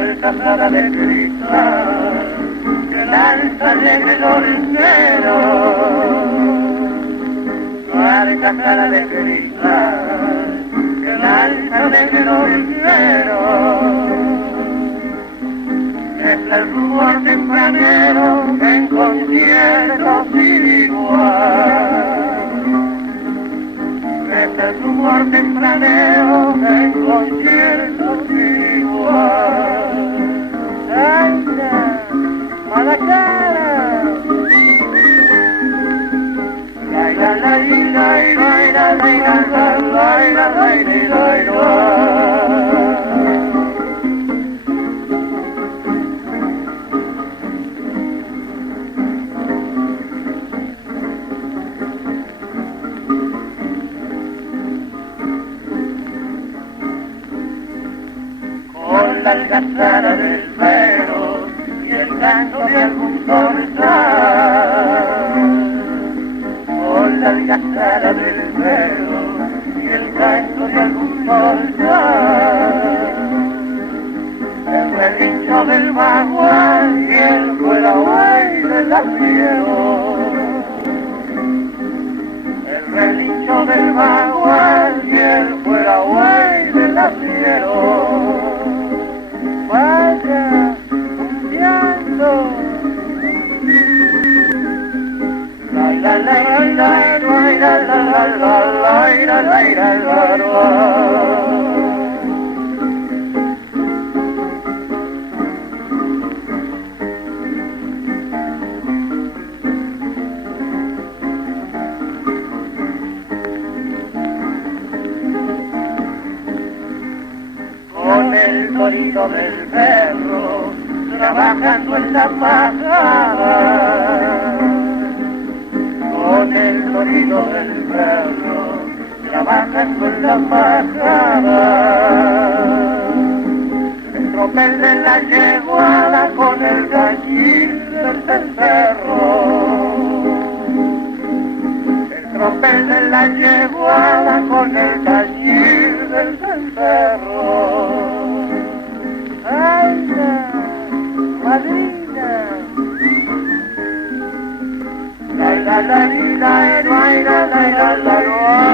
carcajada de cristal que lanza alegre los luceros, carcajada de cristal que lanza alegre los luceros, es el rumor tempranero en concierto sin igual, es el rumor tempranero en concierto sin igual. ¡Aina! ¡Malacana! ¡Laira, laira, laira, laira, laira, laira, laira, laira! La algazara del perro y el canto de algún zorzal, con la algazara del perro y el canto de algún zorzal, el relincho del bagual y el cuelahuay de la ciego, el relincho del bagual y el cuelahuay de la ciego. Vaya, cambiando. La la la la la la la la la la la la. Con el torito del perro, trabajando en la paja. Con el torito del perro, trabajando en la paja. El tropel de la yeguada con el gallín del cencerro. El tropel de la yeguada con el gallín del cencerro. ¡Aina! ¡Madrina! ¡La la la la la la la la la!